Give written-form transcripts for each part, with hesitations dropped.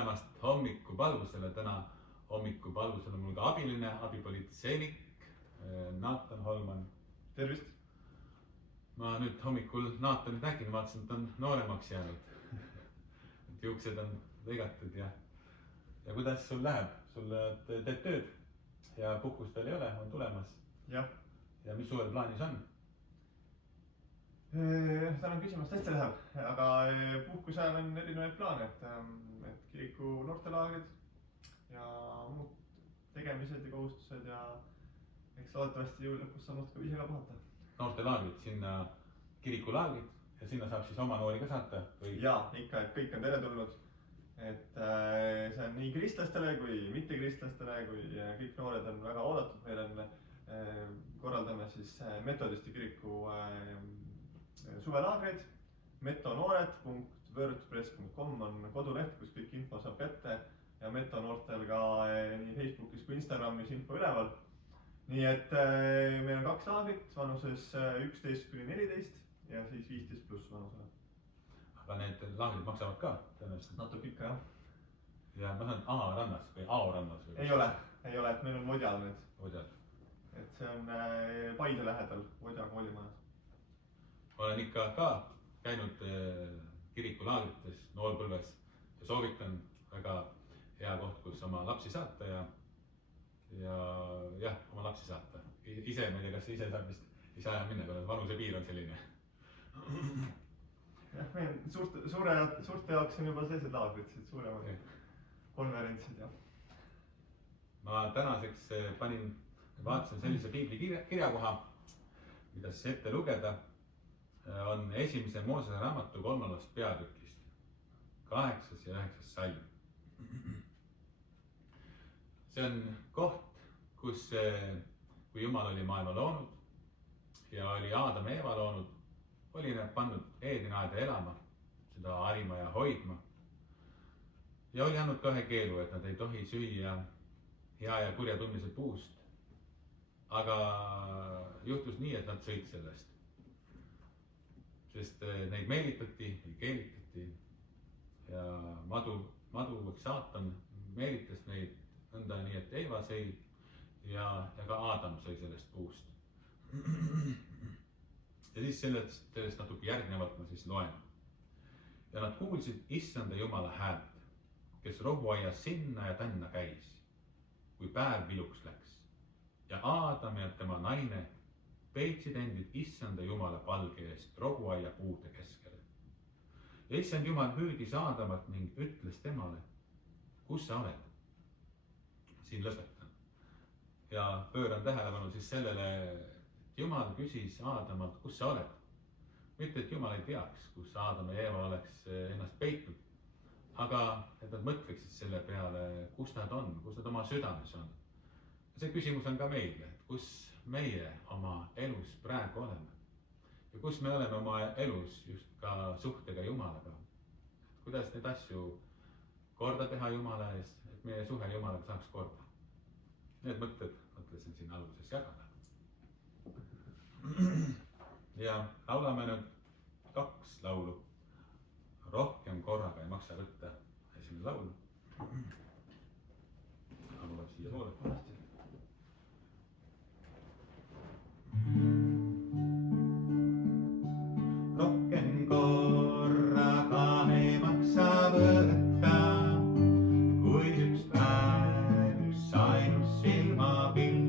tulemast hommikupalvusele. Täna hommikupalvusel on mul ka abiline, abipolitseinik Naatan Holman. Tervist! Ma nüüd hommikul Naatanit nägin, vaatasin, et on nooremaks jäänud. Et juuksed on lõigatud ja kuidas sul läheb? Sul teed tööd ja puhkust veel ei ole, on tulemas. Jah. Ja mis suvel plaanis on? Tänan küsimast, hästi läheb, aga puhkuse ajal on erinevaid plaane, et kiriku noortelaagrid ja muud tegemised ja kohustused ja eks loodetavasti jõul lõpus saab natuke ise ka puhata. Noortelaagrid, sinna kirikulaagrid ja sinna saab siis oma noori ka saata? Jaa, ikka, et kõik on teretulnud. Et see on nii kristlastele kui mittekristlastele, kui kõik noored on väga oodatud. Meil on, korraldame siis Metodisti kiriku suvelaagreid. metonoored.wordpress.com on koduleht, kus kõik info saab kätte ja metonoortel ka nii Facebookis kui Instagramis info üleval. Nii et meil on 2 laagrit vanuses 11–14 ja siis 15+ vanusele. Aga need laagrid maksavad ka tõenäoliselt? Natuke ikka, jah. Ja ma saan A-rannas või A-rannas või? Ei ole, et meil on Vodjal nüüd. Vodjal. Et see on Paide lähedal Vodja koolimajas. Olen ikka ka käinud kirikulaagrites noorpõlves ja soovitan väga hea koht, kus oma lapsi saata ja oma lapsi saata. Ise, ma ei tea, kas ise saab vist ei saa minna, kui vanuse piir on selline. Jah, meil suurte jaoks on juba sellised laagrid, suuremad konverentsid ja. Ma tänaseks vaatasin sellise piibli kirjakoha, mida siis ette lugeda. On 1. Moosese raamatu 3. peatükist, 8. ja 9. salm. See on koht, kus, kui Jumal oli maailma loonud ja oli Aadam ja Eeva loonud, oli nad pannud Eedinaeda elama, seda harima ja hoidma. Ja oli andnud ka ühe keelu, et nad ei tohi süüa hea ja kurja tundmise puust. Aga juhtus nii, et nad sõid sellest. Sest neid meelitati, keelitati ja madu või saatan meelitas neid nõnda nii, et Eeva sõi ja ka Aadam sõi sellest puust. Ja siis sellest natuke järgnevalt ma siis loen. Ja nad kuulsid Issanda Jumala häält, kes rohuaias sinna ja tänna käis, kui päev viluks läks. Ja Aadam ja tema naine peitsid endid Issanda Jumala palge eest rohuaia puude keskele. Ja Issand Jumal hüüdis Aadamat ning ütles temale, kus sa oled? Siin lõpetan. Ja pööran tähelepanu siis sellele, et Jumal küsis Aadamalt, kus sa oled? Mitte, et Jumal ei teaks, kus Aadam ja Eeva oleks ennast peitnud, aga et nad mõtleksid selle peale, kus nad on, kus nad oma südames on. Ja see küsimus on ka meile, et kus meie oma elus praegu oleme ja kus me oleme oma elus just ka suhtega Jumalaga. Et kuidas neid asju korda teha Jumala ees, et meie suhe Jumalaga saaks korda. Need mõtted mõtlesin siin alguses jagada. Ja laulame nüüd 2 laulu. Rohkem korraga ei maksa võtta esimene laul. Laulab siia poole. Rohkem korraga ei maksa võtta, kuid üks päev, üks ainus silmapill.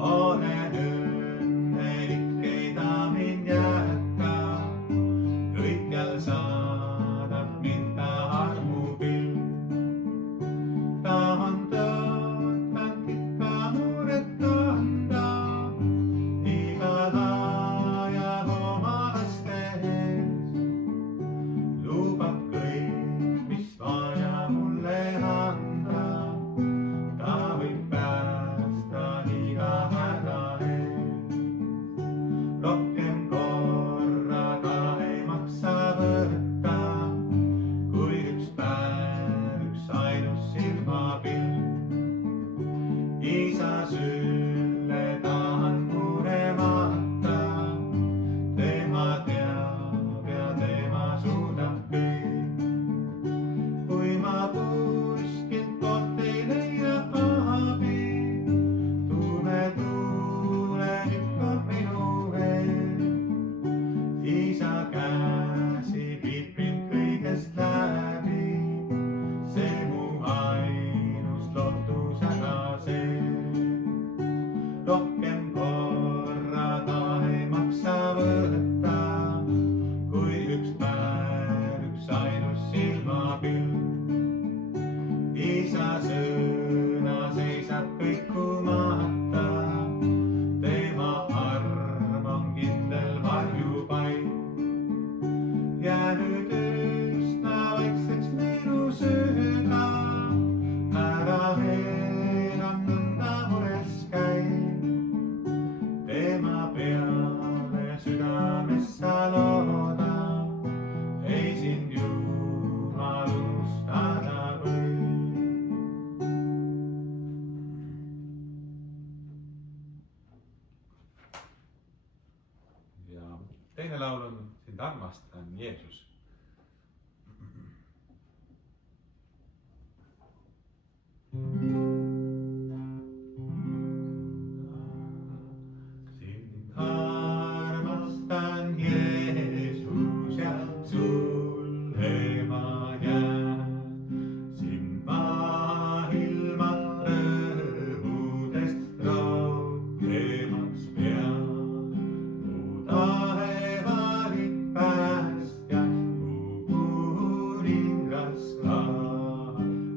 Olen õnnelik, ei ta mind jätta, kõikjal saadab mind ta armupill. Tahan tõotanud ikka muret kanda, igal ajal oma laste ees. Lubab kõik, mis vaja mulle anda, ta võib päästa iga häda ees. Rohkem korraga ei maksa võtta. on Jeesus. Sind armastan Jeesus ja sulle ma jään. Sind maailma rõõmudest rohkemaks pean. Mu taevalik päästja, mu kuningas ka.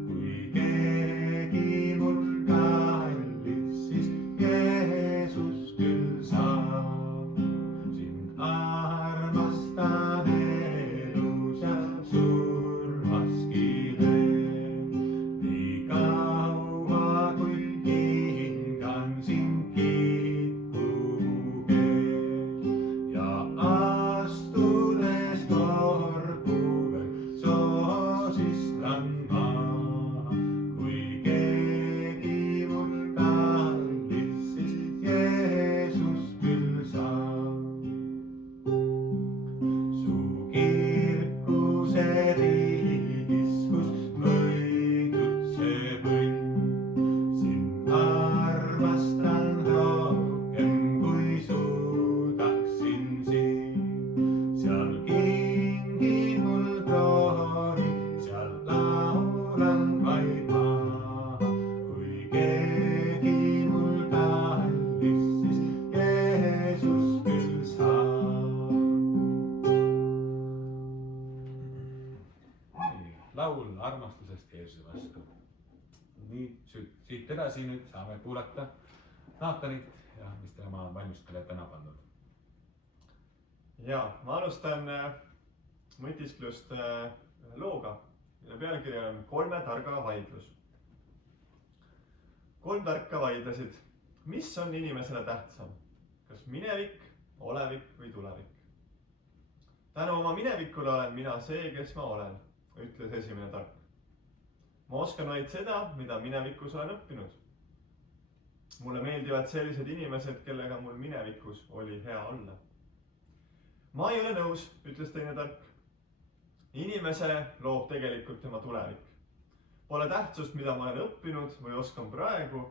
Kui keegi mul kallis, siis Jeesus küll saab. Sind armastan elus ja surmaski veel. Nii kaua kui hingan sind kiitkuge. Ja astudes korguve soosistan ma. Kui keegi mul kallis, siis Jeesus küll saab. Su kirkuse riigis, kus võidutseb õnn. Sind armastan rohkem, kui suudaksin siin. Seal kingin mul krooni, seal laulan vaid ma. Kui keegi mul kallis, siis Jeesus küll saab. Laul armastusest Jeesuse vastu. Nii siit edasi nüüd saame kuulata Naatanit ja mis tema on valmistele täna pannud. ja ma alustan mõtisklust ühe looga, mille pealkiri on 3 targa vaidlus. 3 tarka vaidlesid. Mis on inimesele tähtsam? Kas minevik, olevik või tulevik? Tänu oma minevikule olen mina see, kes ma olen, ütles esimene tark. Ma oskan vaid seda, mida minevikus olen õppinud. Mulle meeldivad sellised inimesed, kellega mul minevikus oli hea olla. Ma ei ole nõus, ütles teine tark. Inimese loob tegelikult tema tulevik. Pole tähtsust, mida ma olen õppinud või oskan praegu.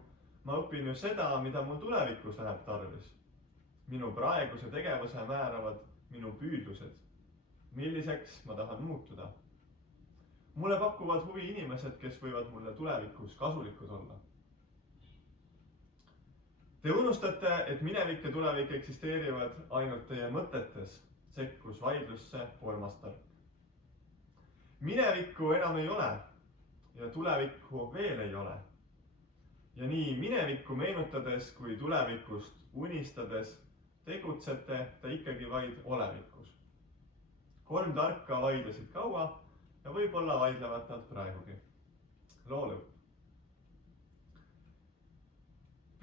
Ma õpin ju seda, mida mul tulevikus läheb tarvis. Minu praeguse tegevuse määravad minu püüdlused. Milliseks ma tahan muutuda? Mulle pakuvad huvi inimesed, kes võivad mulle tulevikus kasulikud olla. Te unustate, et minevik ja tulevik eksisteerivad ainult teie mõtetes, sekkus vaidlusse 3. tark. Minevikku enam ei ole ja tulevikku veel ei ole. Ja nii minevikku meenutades kui tulevikust unistades tegutsete te ikkagi vaid olevikus. 3 tarka vaidlesid kaua ja võib-olla vaidlevad nad praegugi. Loo lõpp.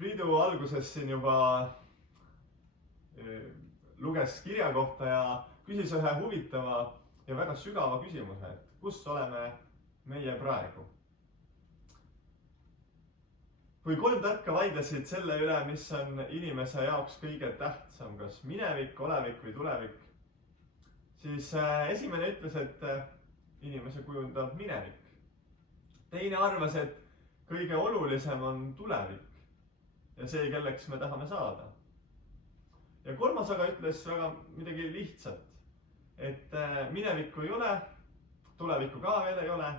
Priidu alguses siin juba luges kirja kohta ja küsis ühe huvitava ja väga sügava küsimuse, et kus oleme meie praegu? Kui 3 tarka vaidlesid selle üle, mis on inimese jaoks kõige tähtsam, kas minevik, olevik või tulevik, siis esimene ütles, et inimese kujundab minevik. Teine arvas, et kõige olulisem on tulevik ja see, kelleks me tahame saada. Ja 3. aga ütles väga midagi lihtsat, et minevikku ei ole, tulevikku ka veel ei ole,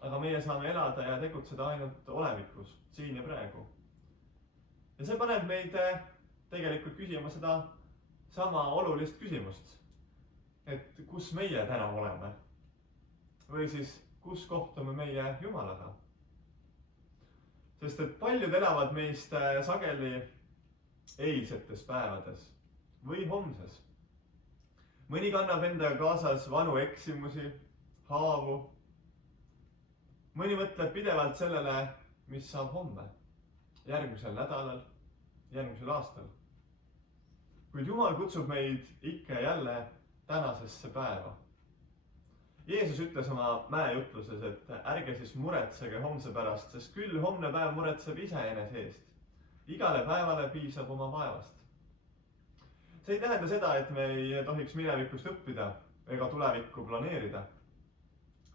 aga meie saame elada ja tegutseda ainult olevikus, siin ja praegu. Ja see paneb meid tegelikult küsima seda sama olulist küsimust, et kus meie täna oleme või siis kus kohtume meie Jumalaga. Sest et paljud elavad meist sageli eilsetes päevades või homses. Mõni kannab endaga kaasas vanu eksimusi, haavu. Mõni mõtleb pidevalt sellele, mis saab homme, järgmisel nädalal, järgmisel aastal. Kuid Jumal kutsub meid ikka jälle tänasesse päeva. Jeesus ütles oma mäejutluses, et ärge siis muretsege homse pärast, sest küll homne päev muretseb iseenese eest. Igale päevale piisab oma vaevast. see ei tähenda seda, et me ei tohiks minevikust õppida ega tulevikku planeerida.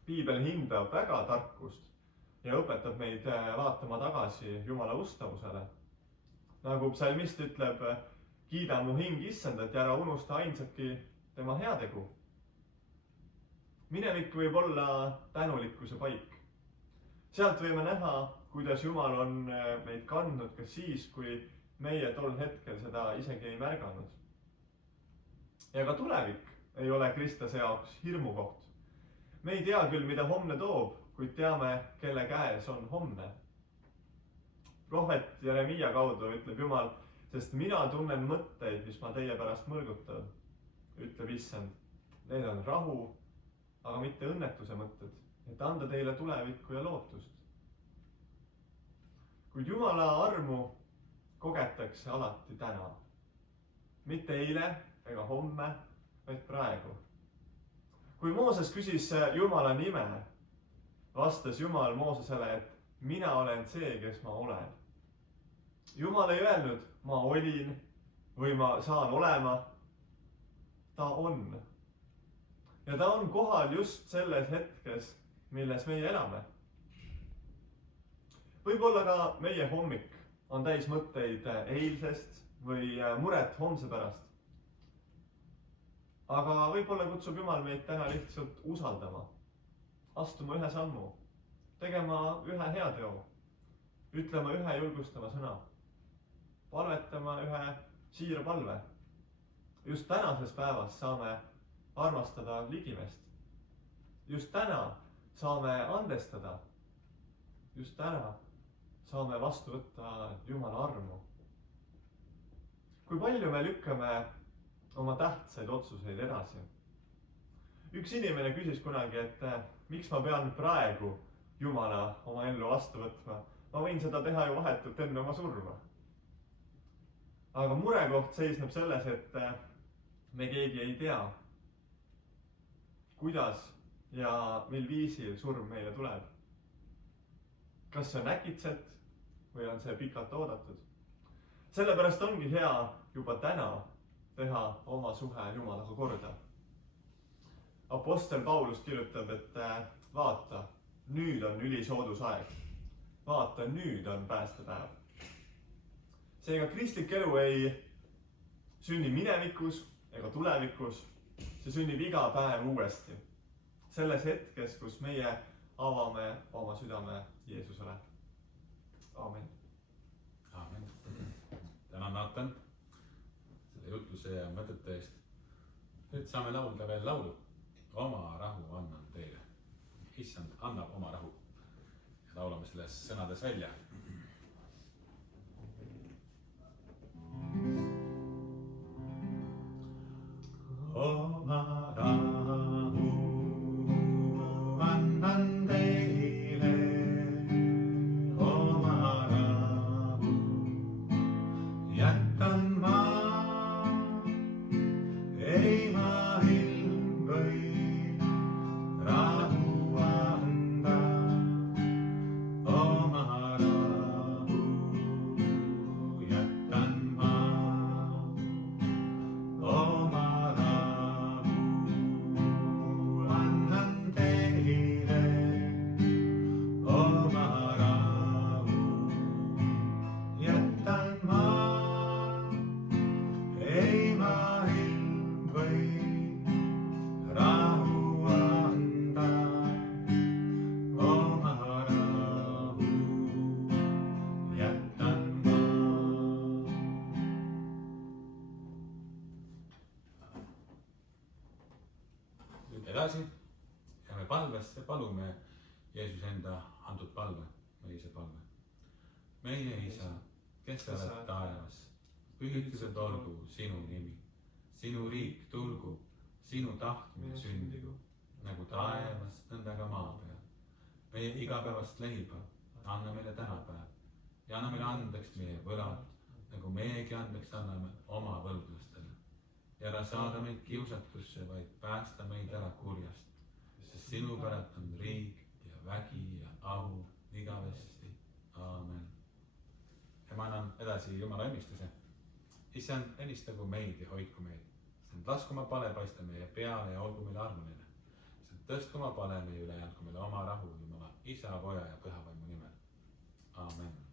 Piibel hindab väga tarkust ja õpetab meid vaatama tagasi Jumala ustavusele. Nagu psalmist ütleb, kiida mu hing Issandat ja ära unusta ainsatki tema heategu. Minevik võib olla tänulikkuse paik. Sealt võime näha, kuidas Jumal on meid kandnud ka siis, kui meie tol hetkel seda isegi ei märganud. Ja ka tulevik ei ole kristlase jaoks hirmukoht. Me ei tea küll, mida homne toob, kuid teame, kelle käes on homne. Prohvet Jeremiia kaudu ütleb Jumal, sest mina tunnen mõtteid, mis ma teie pärast mõlgutan, ütleb Issand. Need on rahu, aga mitte õnnetuse mõtted, et anda teile tulevikku ja lootust. Kuid Jumala armu kogetakse alati täna. Mitte eile ega homme, vaid praegu. Kui Mooses küsis Jumala nime, vastas Jumal Moosesele, et mina olen see, kes ma olen. Jumal ei öelnud, ma olin või ma saan olema. Ta on. Ja ta on kohal just selles hetkes, milles meie elame. Võib-olla ka meie hommik on täis mõtteid eilsest või muret homse pärast. Aga võib-olla kutsub Jumal meid täna lihtsalt usaldama, astuma ühe sammu, tegema ühe heateo, ütlema ühe julgustava sõna, palvetama ühe siira palve. Just tänases päevas saame armastada ligimest. Just täna saame andestada. Just täna saame vastu võtta Jumala armu. Kui palju me lükkame oma tähtsaid otsuseid edasi. Üks inimene küsis kunagi, et miks ma pean praegu Jumala oma ellu vastu võtma. Ma võin seda teha ju vahetult enne oma surma. Aga murekoht seisneb selles, et me keegi ei tea, kuidas ja mil viisil surm meile tuleb. Kas see on äkitselt või on see pikalt oodatud? Sellepärast ongi hea juba täna teha oma suhe Jumalaga korda. Apostel Paulus kirjutab, et vaata, nüüd on ülisoodus aeg. Vaata, nüüd on päästepäev. Seega kristlik elu ei sünni minevikus ega tulevikus. See sünnib iga päev uuesti. Selles hetkes, kus meie avame oma südame Jeesusele. Aamen. Aamen. Tänan, Naatan, selle jutluse ja mõtete eest. Nüüd saame laulda veel laulu. Oma rahu annan teile. Issand annab oma rahu. Ja laulame selles sõnades välja. Oma rahu annan teile. Oma rahu jättan ma. Ei ma ilm või rahu anda. Oma rahu jättan ma. Oma rahu annan teile. Oma rahu jättan ma. Ei ma ilm või rahu anda. Oma rahu jättan ma. Nüüd edasi jääme palvesse, palume Jeesus enda antud palve, meie ise palve. Meie isa, kes sa oled taevas, pühitsetud olgu sinu nimi. Sinu riik tulgu, sinu tahtmine sündigu, nagu taevas, nõnda ka maa peal. Meie igapäevast leiba anna meile tänapäev ja anna meile andeks meie võlad, nagu meiegi andeks anname oma võlglastele. Ja ära saada meid kiusatusse, vaid päästa meid ära kurjast, sest sinu päralt on riik ja vägi ja au igavesti. Aamen. Ja ma annan edasi Jumala õnnistuse. issand, ennistagu meid ja hoidku meid. issand, lasku oma pale paista meie peale ja olgu meile armuline. issand, tõstku oma pale meie üle ja andku meile oma rahu Jumala, Isa, Poja ja Pühavaimu nimel. Aamen.